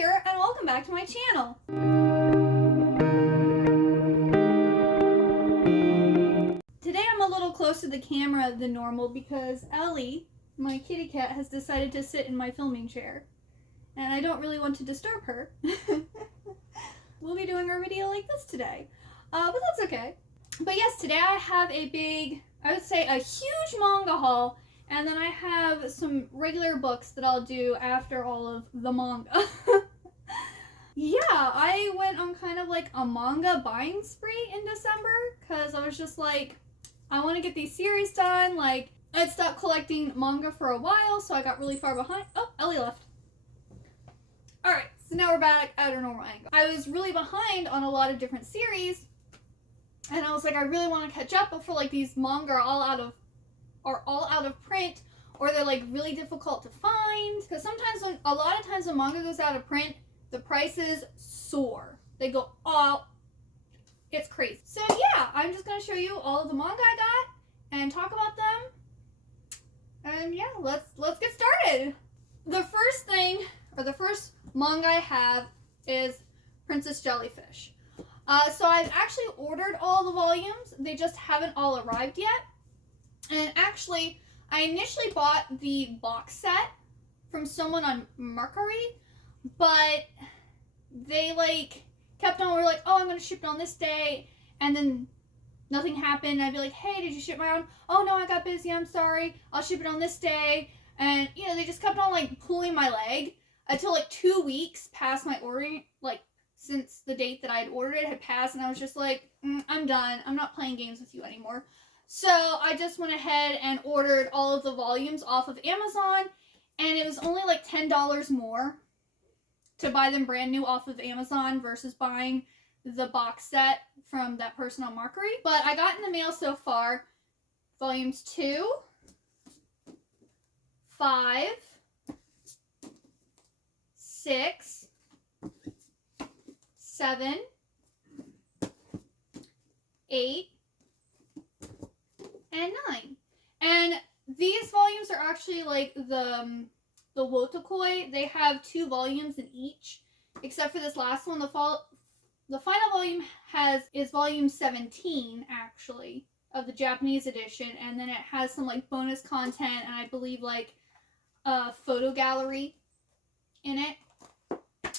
here, and welcome back to my channel. Today I'm a little closer to the camera than normal because Ellie, my kitty cat, has decided to sit in my filming chair. And I don't really want to disturb her. We'll be doing our video like this today. But that's okay. But yes, today I have a big, I would say a huge manga haul. And then I have some regular books that I'll do after all of the manga. Yeah, I went on kind of like a manga buying spree in December because I was just like, I want to get these series done. Like, I'd stopped collecting manga for a while, so I got really far behind. Oh, Ellie left. Alright, so now we're back at our normal angle. I was really behind on a lot of different series, and I was like, I really want to catch up before like these manga are all out of print, or they're like really difficult to find. Because sometimes a lot of times when manga goes out of print, the prices soar. They go all, it's crazy. So yeah, I'm just gonna show you all of the manga I got and talk about them. And yeah, let's get started. The first thing, or the first manga I have is Princess Jellyfish. So I've actually ordered all the volumes. They just haven't all arrived yet. And actually, I initially bought the box set from someone on Mercury, but they like kept on, we were like, oh, I'm going to ship it on this day, and then nothing happened. I'd be like, hey, did you ship my own? Oh no, I got busy, I'm sorry, I'll ship it on this day. And you know, they just kept on like pulling my leg until like 2 weeks past my ordering, like since the date that I had ordered it had passed, and I was just like, I'm done, I'm not playing games with you anymore. So I just went ahead and ordered all of the volumes off of Amazon, and it was only like $10 more to buy them brand new off of Amazon versus buying the box set from that person on Mercury. But I got in the mail so far volumes 2, 5, 6, 7, 8, and 9. And these volumes are actually like the Wotakoi. They have 2 volumes in each, except for this last one. The final volume is volume 17 actually of the Japanese edition, and then it has some like bonus content and I believe like a photo gallery in it.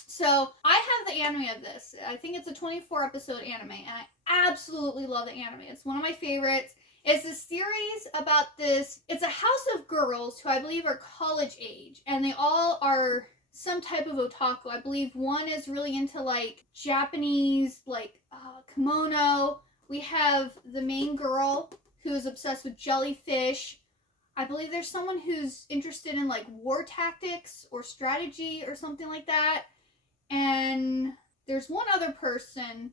So I have the anime of this. I think it's a 24 episode anime, and I absolutely love the anime. It's one of my favorites. It's a series about this, it's a house of girls who I believe are college age, and they all are some type of otaku. I believe one is really into like Japanese, like kimono. We have the main girl who is obsessed with jellyfish. I believe there's someone who's interested in like war tactics or strategy or something like that. And there's one other person,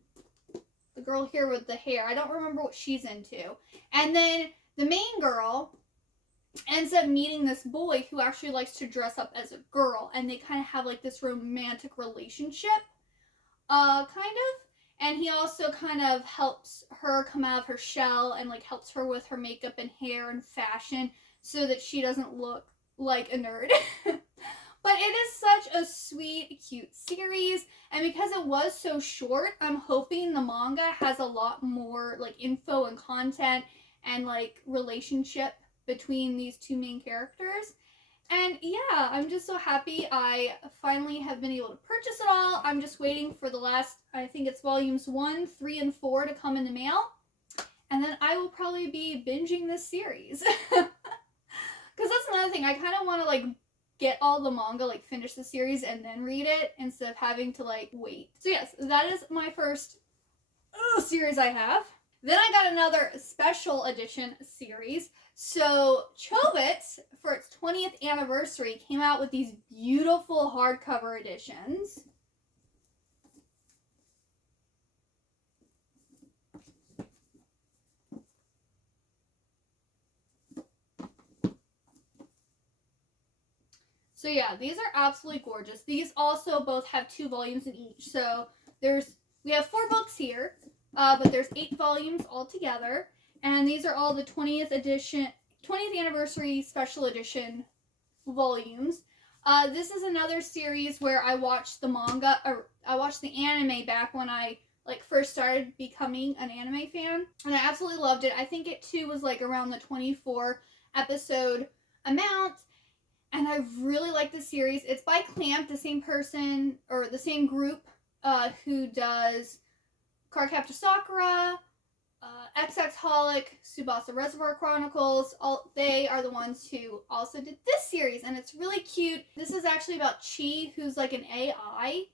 the girl here with the hair. I don't remember what she's into. And then the main girl ends up meeting this boy who actually likes to dress up as a girl. And they kind of have like this romantic relationship, kind of. And he also kind of helps her come out of her shell and like helps her with her makeup and hair and fashion so that she doesn't look like a nerd. But it is such a sweet, cute series, and because it was so short, I'm hoping the manga has a lot more like info and content and like relationship between these 2 main characters. And yeah, I'm just so happy I finally have been able to purchase it all. I'm just waiting for the last, I think it's volumes 1, 3, and 4 to come in the mail, and then I will probably be binging this series. Because that's another thing, I kind of want to like get all the manga, like finish the series and then read it instead of having to like wait. So yes, that is my first series I have. Then I got another special edition series. So Chobits, for its 20th anniversary, came out with these beautiful hardcover editions. So yeah, these are absolutely gorgeous. These also both have 2 volumes in each. So we have 4 books here, but there's 8 volumes altogether. And these are all the 20th anniversary special edition volumes. This is another series where I watched the manga, or I watched the anime back when I like first started becoming an anime fan, and I absolutely loved it. I think it too was like around the 24 episode amount, and I really like the series. It's by Clamp, the same person or the same group who does Cardcaptor Sakura, XX Holic, Tsubasa Reservoir Chronicles. They are the ones who also did this series, and it's really cute. This is actually about Chi, who's like an AI,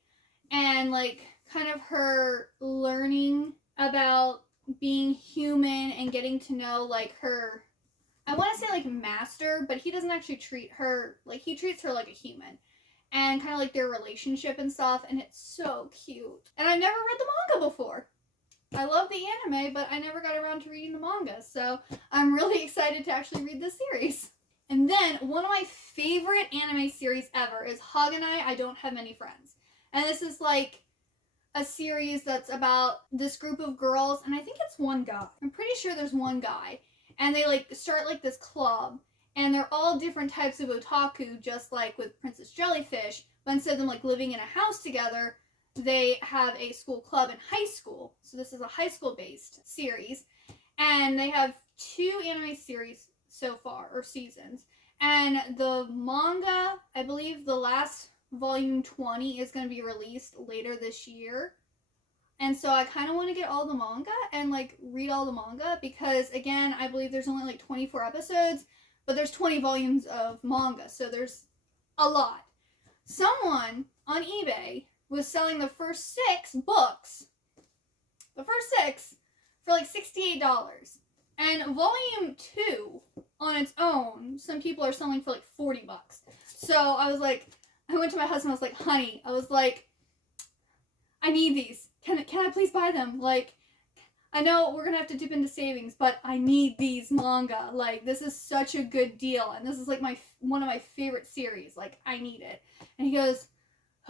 and like kind of her learning about being human and getting to know like her, I want to say like master, but he doesn't actually treat her like, he treats her like a human, and kind of like their relationship and stuff, and it's so cute. And I've never read the manga before. I love the anime, but I never got around to reading the manga, so I'm really excited to actually read this series. And then, one of my favorite anime series ever is Haganai I Don't Have Many Friends. And this is like a series that's about this group of girls, and I think it's one guy. I'm pretty sure there's one guy. And they like start like this club, and they're all different types of otaku, just like with Princess Jellyfish, but instead of them like living in a house together, they have a school club in high school. So this is a high school based series, and they have 2 anime series so far, or seasons. And the manga, I believe the last volume 20 is going to be released later this year. And so I kind of want to get all the manga and like read all the manga, because again, I believe there's only like 24 episodes, but there's 20 volumes of manga, so there's a lot. Someone on eBay was selling the first 6 books, for like $68. And volume 2 on its own, some people are selling for like $40. So I was like, I went to my husband, I was like, honey, I was like, I need these. Can I please buy them? Like, I know we're gonna have to dip into savings, but I need these manga. Like, this is such a good deal, and this is like one of my favorite series. Like, I need it. And he goes,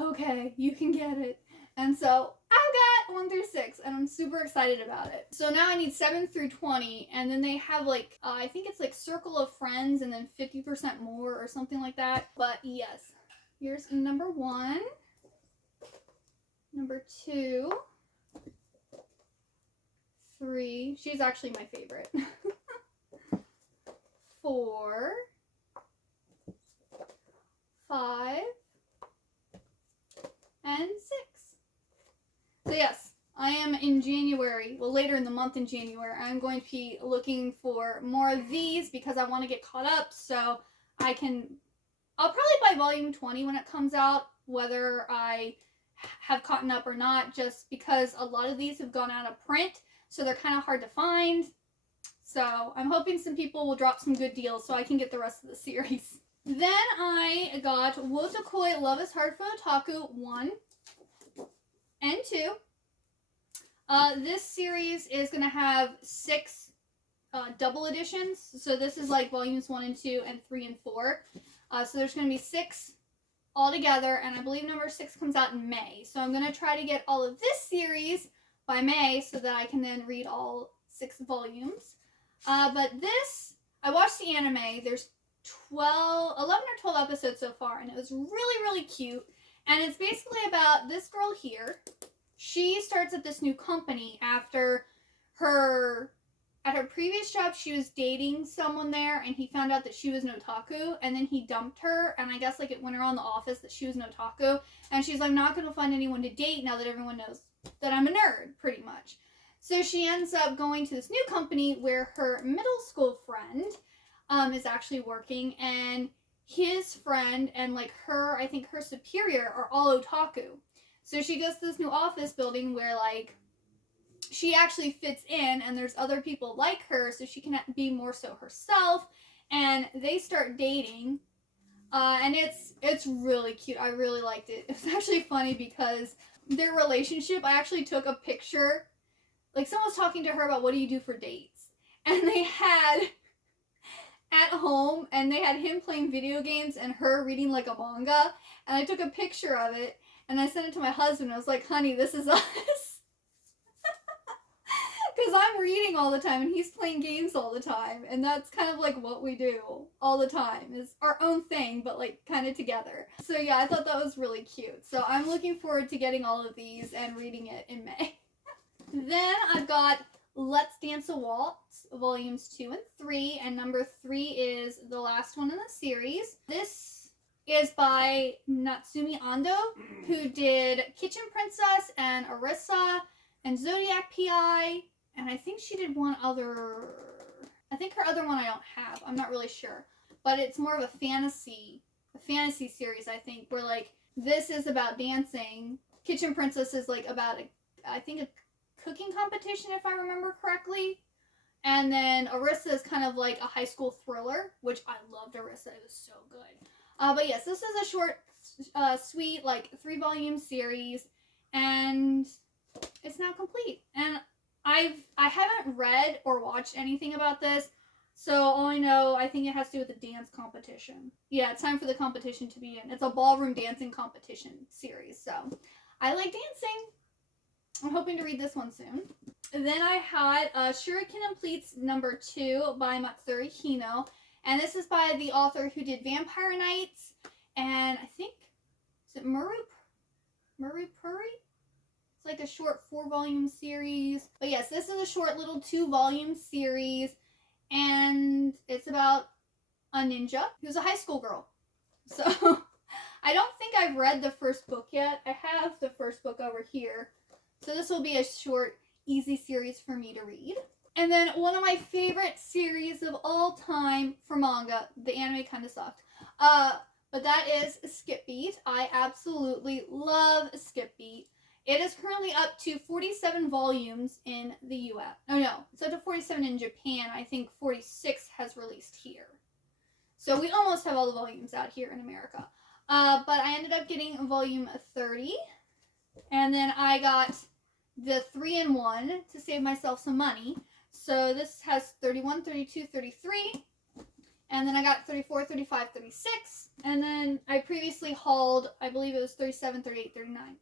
okay, you can get it. And so I've got 1 through 6, and I'm super excited about it. So now I need 7 through 20, and then they have like, I think it's like Circle of Friends, and then 50% more or something like that. But yes, here's number 1, number 2, 3. She's actually my favorite. 4, 5, and 6. So yes, I am in January, well later in the month in January, I'm going to be looking for more of these because I want to get caught up, so I'll probably buy volume 20 when it comes out, whether I have caught up or not, just because a lot of these have gone out of print, so they're kind of hard to find. So I'm hoping some people will drop some good deals so I can get the rest of the series. Then I got Wotakoi Love is Hard for Otaku 1 and 2. This series is going to have 6 double editions. So this is like volumes 1 and 2 and 3 and 4. So there's going to be 6 altogether, and I believe number 6 comes out in May. So I'm going to try to get all of this series by May so that I can then read all 6 volumes. But this, I watched the anime. There's 11 or 12 episodes so far, and it was really, really cute. And it's basically about this girl here. She starts at this new company after at her previous job, she was dating someone there, and he found out that she was an otaku, and then he dumped her, and I guess like it went around the office that she was an otaku, and she's like, I'm not going to find anyone to date now that everyone knows that I'm a nerd, pretty much. So she ends up going to this new company where her middle school friend is actually working, and his friend and like her, I think her superior, are all otaku. So she goes to this new office building where like she actually fits in, and there's other people like her, so she can be more so herself, and they start dating, and it's really cute. I really liked it. It's actually funny because their relationship, I actually took a picture, like someone was talking to her about what do you do for dates, and they had at home, and they had him playing video games and her reading like a manga, and I took a picture of it, and I sent it to my husband. I was like, honey, this is us. Because I'm reading all the time and he's playing games all the time. And that's kind of like what we do all the time. Is our own thing, but like kind of together. So yeah, I thought that was really cute. So I'm looking forward to getting all of these and reading it in May. Then I've got Let's Dance a Waltz, volumes 2 and 3. And number 3 is the last one in the series. This is by Natsumi Ando, who did Kitchen Princess and Arisa and Zodiac PI, and I think she did one other. I think her other one I don't have. I'm not really sure, but it's more of a fantasy series. I think where like this is about dancing. Kitchen Princess is like about a cooking competition if I remember correctly, and then Arisa is kind of like a high school thriller, which I loved. Arisa, it was so good. But yes, this is a short, sweet like 3-volume series, and it's now complete. And I haven't read or watched anything about this, so all I know, I think it has to do with the dance competition. Yeah, it's time for the competition to begin. It's a ballroom dancing competition series, so I like dancing. I'm hoping to read this one soon. And then I had Shuriken and Pleats number 2 by Matsuri Hino. And this is by the author who did Vampire Nights. And I think, is it Murray Puri? It's like a short 4-volume series. But yes, this is a short little 2-volume series. And it's about a ninja who's a high school girl. So I don't think I've read the first book yet. I have the first book over here. So this will be a short, easy series for me to read. And then one of my favorite series of all time for manga, the anime kind of sucked, but that is Skip Beat. I absolutely love Skip Beat. It is currently up to 47 volumes in the US. Oh no, it's up to 47 in Japan. I think 46 has released here. So we almost have all the volumes out here in America. But I ended up getting volume 30. And then I got the 3-in-1 to save myself some money. So this has 31, 32, 33. And then I got 34, 35, 36. And then I previously hauled, I believe it was 37, 38, 39.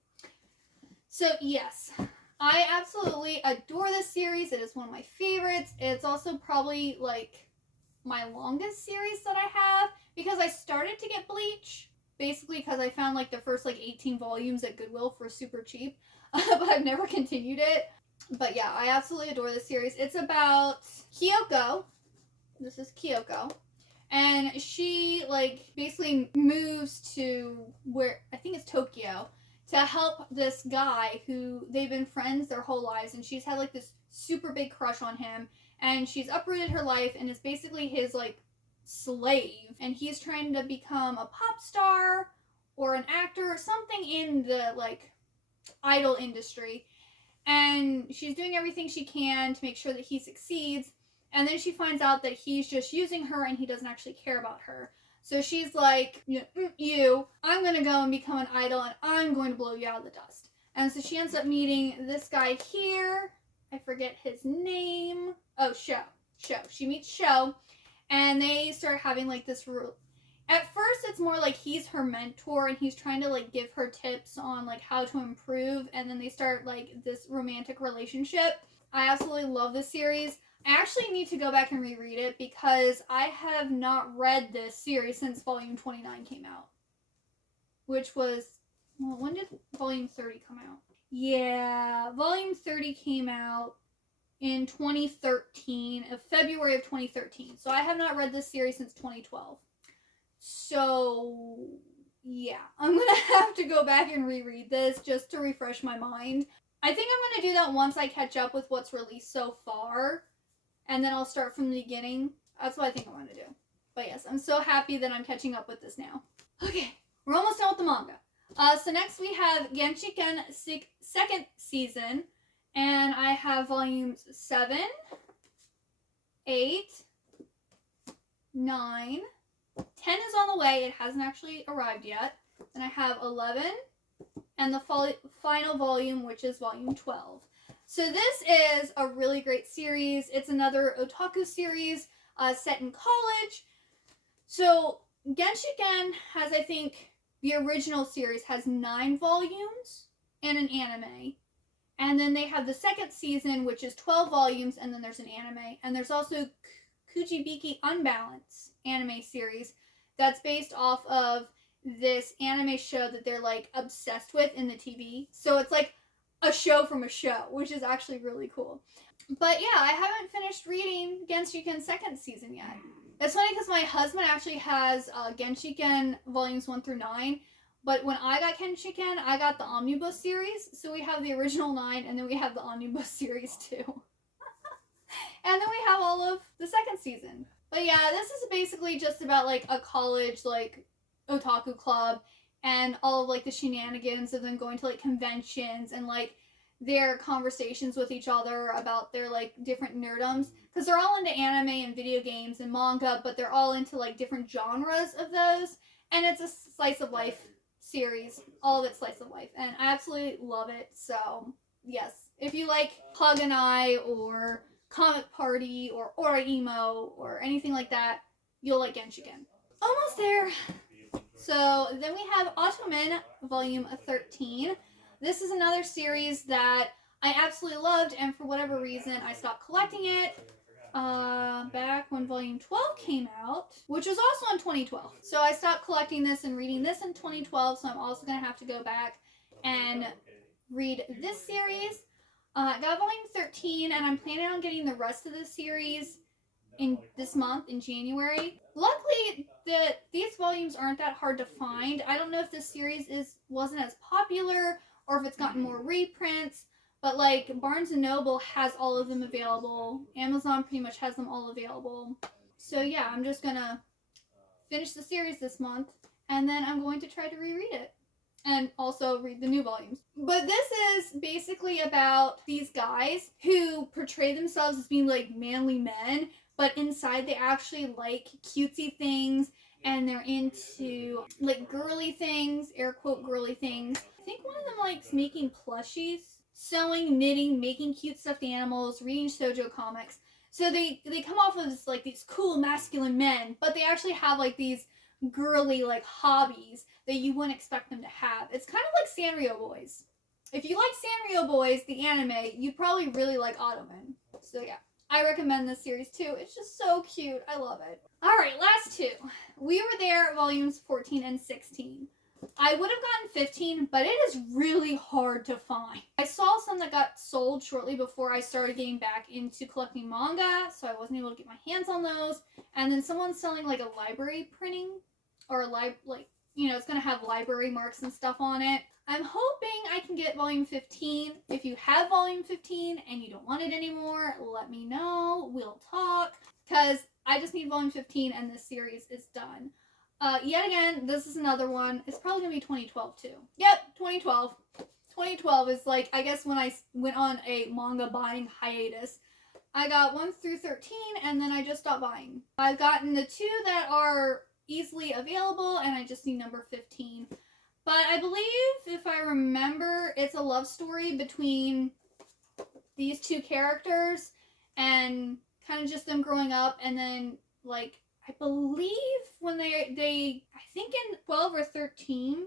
So yes, I absolutely adore this series. It is one of my favorites. It's also probably like my longest series that I have because I started to get Bleach basically because I found like the first like 18 volumes at Goodwill for super cheap, but I've never continued it. But yeah, I absolutely adore this series. It's about Kyoko. This is Kyoko. And she like basically moves to where, I think it's Tokyo, to help this guy who they've been friends their whole lives, and she's had like this super big crush on him, and she's uprooted her life and is basically his like slave, and he's trying to become a pop star or an actor or something in the like idol industry, and she's doing everything she can to make sure that he succeeds. And then she finds out that he's just using her and he doesn't actually care about her. So she's like, I'm going to go and become an idol and I'm going to blow you out of the dust. And so she ends up meeting this guy here. I forget his name. Oh, Sho. She meets Sho. And they start having like this... At first, it's more like he's her mentor and he's trying to like give her tips on like how to improve. And then they start like this romantic relationship. I absolutely love this series. I actually need to go back and reread it because I have not read this series since volume 29 came out. Which was, well, when did volume 30 come out? Yeah, volume 30 came out in 2013, February of 2013. So I have not read this series since 2012. So, yeah, I'm going to have to go back and reread this just to refresh my mind. I think I'm going to do that once I catch up with what's released so far. And then I'll start from the beginning. That's what I think I'm going to do. But yes, I'm so happy that I'm catching up with this now. Okay, we're almost done with the manga. So next we have Genshiken second season. And I have volumes 7, 8, 9, 10 is on the way. It hasn't actually arrived yet. And I have 11 and the final volume, which is volume 12. So this is a really great series. It's another otaku series set in college. So Genshiken has, I think, the original series has 9 volumes and an anime. And then they have the second season, which is 12 volumes, and then there's an anime. And there's also Kujibiki Unbalance anime series that's based off of this anime show that they're like obsessed with in the TV. So it's like a show from a show, which is actually really cool. But yeah, I haven't finished reading Genshiken's second season yet. It's funny because my husband actually has Genshiken volumes 1 through 9. But when I got Genshiken, I got the omnibus series. So we have the original 9, and then we have the omnibus series too. And then we have all of the second season. But yeah, this is basically just about like a college like otaku club and all of like the shenanigans of them going to like conventions and like their conversations with each other about their like different nerdums, because they're all into anime and video games and manga, but they're all into like different genres of those, and it's a slice of life series, all of it's slice of life, and I absolutely love it. So yes, if you like Haganai or Comic Party or Emo or anything like that, you'll like Genshiken. Almost there. So then we have Ottoman Volume 13. This is another series that I absolutely loved, and for whatever reason, I stopped collecting it back when Volume 12 came out, which was also in 2012. So I stopped collecting this and reading this in 2012, so I'm also going to have to go back and read this series. I got Volume 13, and I'm planning on getting the rest of the series in this month, in January. Luckily, these volumes aren't that hard to find. I don't know if this series wasn't as popular, or if it's gotten more reprints, but like Barnes & Noble has all of them available. Amazon pretty much has them all available. So yeah, I'm just gonna finish the series this month, and then I'm going to try to reread it and also read the new volumes. But this is basically about these guys who portray themselves as being like manly men, but inside they actually like cutesy things, and they're into like girly things, air quote girly things. I think one of them likes making plushies, sewing, knitting, making cute stuffed animals, reading shoujo comics. So they come off as like these cool masculine men, but they actually have like these girly like hobbies that you wouldn't expect them to have. It's kind of like Sanrio Boys. If you like Sanrio Boys, the anime, you'd probably really like Ottoman. So yeah, I recommend this series too. It's just so cute. I love it. Alright, last two. We Were There, volumes 14 and 16. I would have gotten 15, but it is really hard to find. I saw some that got sold shortly before I started getting back into collecting manga, so I wasn't able to get my hands on those. And then someone's selling like a library printing, or like, you know, it's going to have library marks and stuff on it. I'm hoping I can get volume 15. If you have volume 15 and you don't want it anymore, let me know. We'll talk. Because I just need volume 15 and this series is done. Yet again, this is another one. It's probably going to be 2012 too. Yep, 2012. 2012 is like, I guess when I went on a manga buying hiatus. I got 1 through 13 and then I just stopped buying. I've gotten the 2 that are easily available and I just need number 15. But I believe, if I remember, it's a love story between these 2 characters and kind of just them growing up, and then like I believe when they I think in 12 or 13,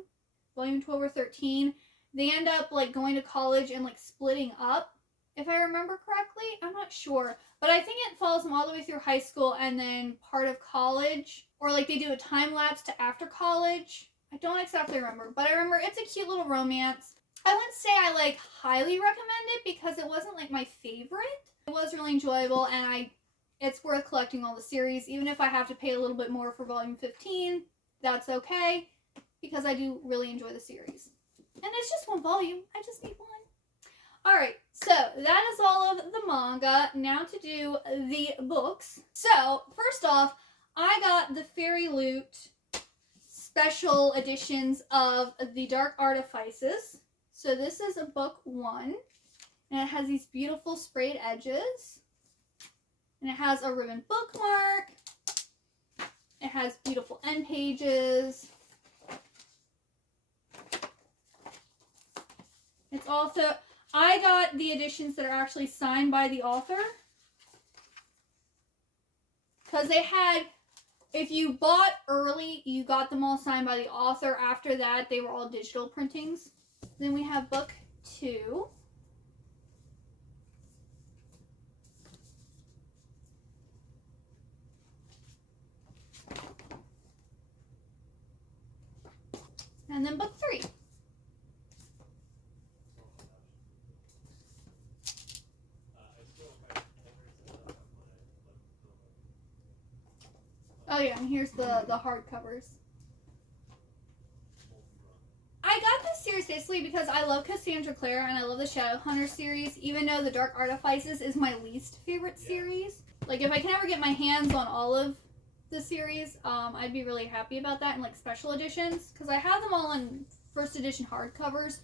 volume 12 or 13, they end up like going to college and like splitting up, if I remember correctly. I'm not sure, but I think it follows them all the way through high school and then part of college, or like they do a time lapse to after college. I don't exactly remember, but I remember it's a cute little romance. I wouldn't say I like highly recommend it because it wasn't like my favorite. It was really enjoyable, and it's worth collecting all the series, even if I have to pay a little bit more for volume 15. That's okay, because I do really enjoy the series. And it's just 1 volume. I just need 1. Alright, so that is all of the manga. Now to do the books. So, first off, I got the Fairy Loot special editions of the Dark Artifices. So this is a book 1, and it has these beautiful sprayed edges, and it has a ribbon bookmark. It has beautiful end pages. It's also, I got the editions that are actually signed by the author, because they had, if you bought early, you got them all signed by the author. After that, they were all digital printings. Then we have book 2. And then book 3. Oh yeah, and here's the hardcovers. I got this series basically because I love Cassandra Clare and I love the Shadowhunter series, even though the Dark Artifices is my least favorite series. Like, if I can ever get my hands on all of the series, I'd be really happy about that in like special editions, because I have them all in first edition hardcovers.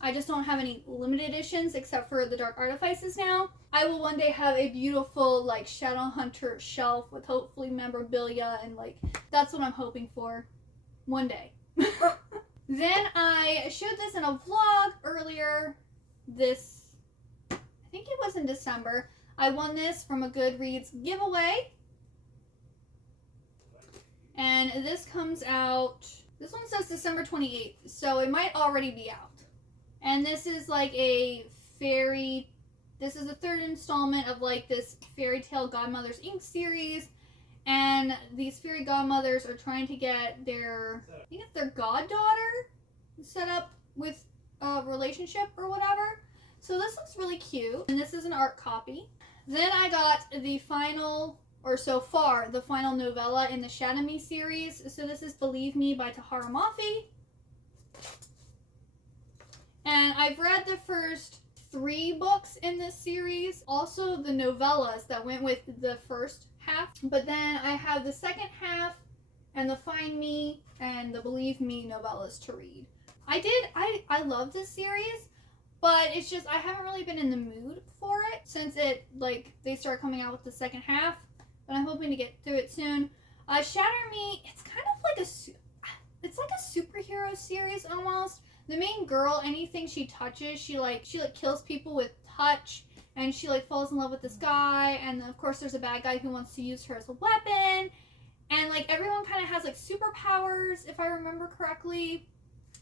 I just don't have any limited editions except for the Dark Artifices now. I will one day have a beautiful like Shadowhunter shelf with hopefully memorabilia, and like that's what I'm hoping for one day. Then I showed this in a vlog earlier this, I think it was in December. I won this from a Goodreads giveaway. And this comes out, this one says December 28th, so it might already be out. And this is like a fairy, this is the 3rd installment of like this Fairy Tale Godmothers Inc. series. And these fairy godmothers are trying to get their, I think it's their goddaughter set up with a relationship or whatever. So this looks really cute. And this is an art copy. Then I got the final, or so far, the final novella in the Shadow series. So this is Believe Me by Tahara Mafi. And I've read the first 3 books in this series. Also the novellas that went with the first half. But then I have the second half and the Find Me and the Believe Me novellas to read. I love this series, but it's just I haven't really been in the mood for it since it, like, they start coming out with the second half. But I'm hoping to get through it soon. Shatter Me, it's kind of like it's like a superhero series almost. The main girl, anything she touches, she kills people with touch, and she like falls in love with this guy, and of course there's a bad guy who wants to use her as a weapon, and like everyone kind of has like superpowers if I remember correctly.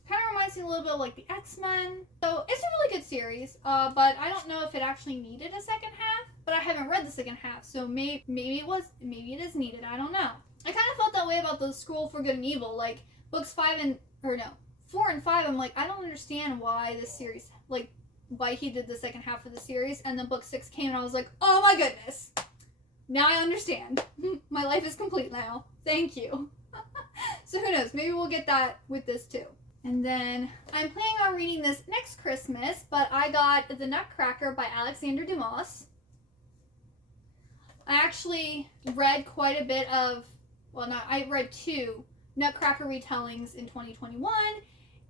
Kind of reminds me a little bit of like the X-Men. So it's a really good series, but I don't know if it actually needed a second half. But I haven't read the second half, so maybe it is needed. I don't know. I kind of felt that way about the Scroll for Good and Evil, like books 4 and 5. I'm like, I don't understand why this series, like why he did the second half of the series, and then book 6 came and I was like, oh my goodness, now I understand. My life is complete now. Thank you. So who knows? Maybe we'll get that with this too. And then I'm planning on reading this next Christmas, but I got The Nutcracker by Alexander Demoss. I actually read quite a bit of, I read 2 Nutcracker retellings in 2021,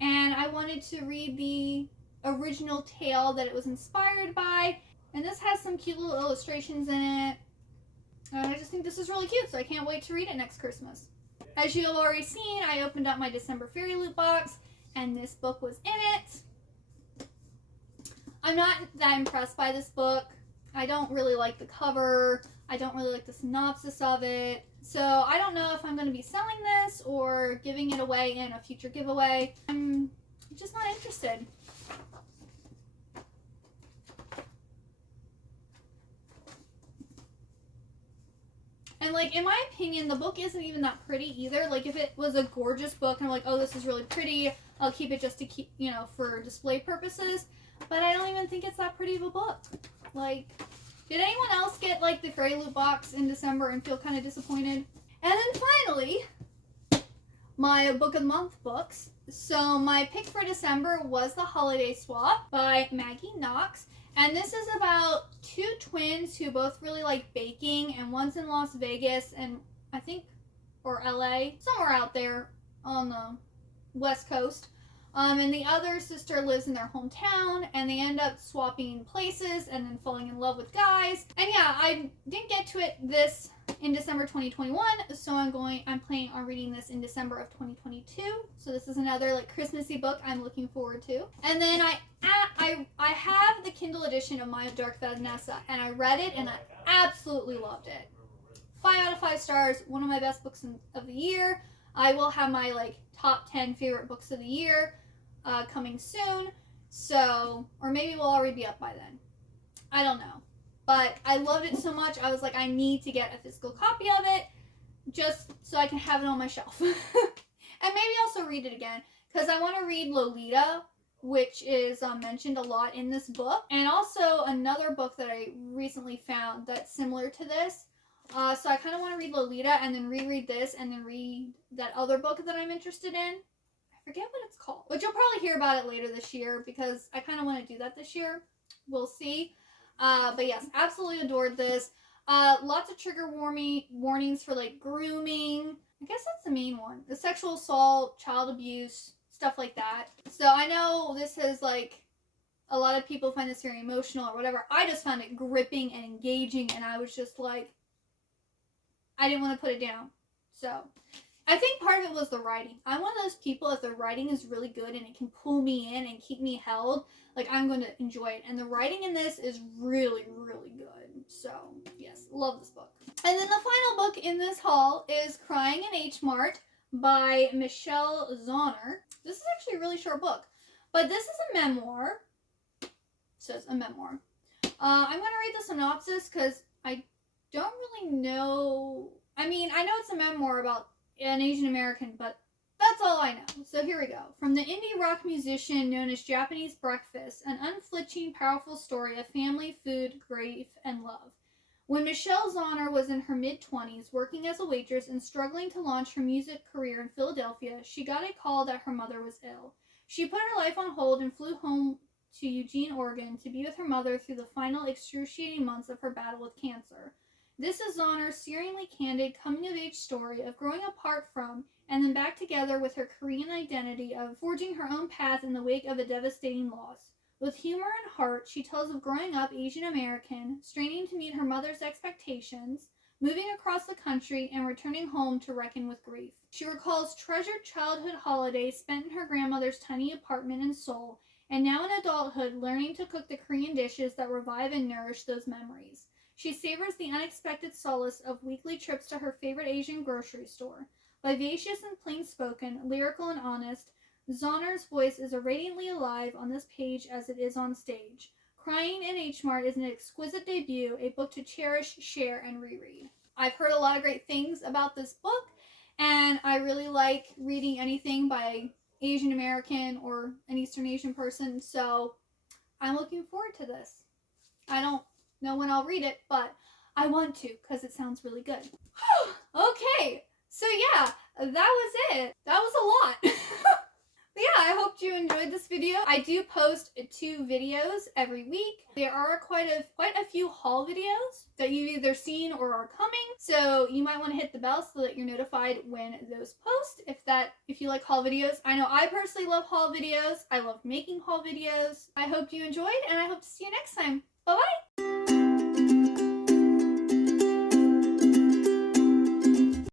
and I wanted to read the original tale that it was inspired by, and this has some cute little illustrations in it, and I just think this is really cute, so I can't wait to read it next Christmas. As you have already seen, I opened up my December Fairy Loot box, and this book was in it. I'm not that impressed by this book. I don't really like the cover. I don't really like the synopsis of it. So I don't know if I'm going to be selling this or giving it away in a future giveaway. I'm just not interested. And like, in my opinion, the book isn't even that pretty either. Like, if it was a gorgeous book and I'm like, oh, this is really pretty, I'll keep it just to keep, for display purposes. But I don't even think it's that pretty of a book. Like, did anyone else get like the Fairy Loot box in December and feel kind of disappointed? And then finally, my Book of the Month books. So my pick for December was The Holiday Swap by Maggie, Knox. And this is about 2 twins who both really like baking, and one's in Las Vegas and I think, or LA, somewhere out there on the West Coast. And the other sister lives in their hometown, and they end up swapping places and then falling in love with guys. And yeah, I didn't get to it this in December 2021, so I'm planning on reading this in December of 2022. So this is another like Christmassy book I'm looking forward to. And then I have the Kindle edition of my Dark Vanessa, and I read it and I absolutely loved it. 5 out of 5 stars, one of my best books of the year. I will have my like top 10 favorite books of the year coming soon. So, or maybe we'll already be up by then. I don't know. But I loved it so much, I was like, I need to get a physical copy of it just so I can have it on my shelf. And maybe also read it again, because I want to read Lolita, which is mentioned a lot in this book, and also another book that I recently found that's similar to this. So I kind of want to read Lolita and then reread this and then read that other book that I'm interested in. I forget what it's called, but you'll probably hear about it later this year because I kind of want to do that this year. We'll see. But yes, absolutely adored this. Lots of trigger warnings for like grooming. I guess that's the main one. The sexual assault, child abuse, stuff like that. So I know this has like, a lot of people find this very emotional or whatever. I just found it gripping and engaging, and I was just like, I didn't want to put it down. So I think part of it was the writing. I'm one of those people, if the writing is really good and it can pull me in and keep me held, like I'm going to enjoy it. And the writing in this is really, really good. So yes, love this book. And then the final book in this haul is Crying in Hmart by Michelle Zahner. This is actually a really short book, but this is a memoir. It says a memoir. I'm going to read the synopsis because I don't really know. I mean, I know it's a memoir about an Asian American, but that's all I know. So here we go. From the indie rock musician known as Japanese Breakfast, an unflinching, powerful story of family, food, grief, and love. When Michelle Zahner was in her mid-20s, working as a waitress and struggling to launch her music career in Philadelphia, she got a call that her mother was ill. She put her life on hold and flew home to Eugene, Oregon, to be with her mother through the final excruciating months of her battle with cancer. This is Zahner's searingly candid coming-of-age story of growing apart from and then back together with her Korean identity, of forging her own path in the wake of a devastating loss. With humor and heart, she tells of growing up Asian American, straining to meet her mother's expectations, moving across the country, and returning home to reckon with grief. She recalls treasured childhood holidays spent in her grandmother's tiny apartment in Seoul, and now in adulthood learning to cook the Korean dishes that revive and nourish those memories. She savors the unexpected solace of weekly trips to her favorite Asian grocery store. Vivacious and plain-spoken, lyrical and honest, Zahner's voice is radiantly alive on this page as it is on stage. Crying in Hmart is an exquisite debut, a book to cherish, share, and reread. I've heard a lot of great things about this book, and I really like reading anything by Asian American or an Eastern Asian person, so I'm looking forward to this. I don't know when I'll read it, but I want to because it sounds really good. Okay, so yeah, that was it. That was a lot. But yeah, I hope you enjoyed this video. I do post 2 videos every week. There are quite a few haul videos that you've either seen or are coming. So you might want to hit the bell so that you're notified when those post if you like haul videos. I know I personally love haul videos. I love making haul videos. I hope you enjoyed, and I hope to see you next time. Bye-bye!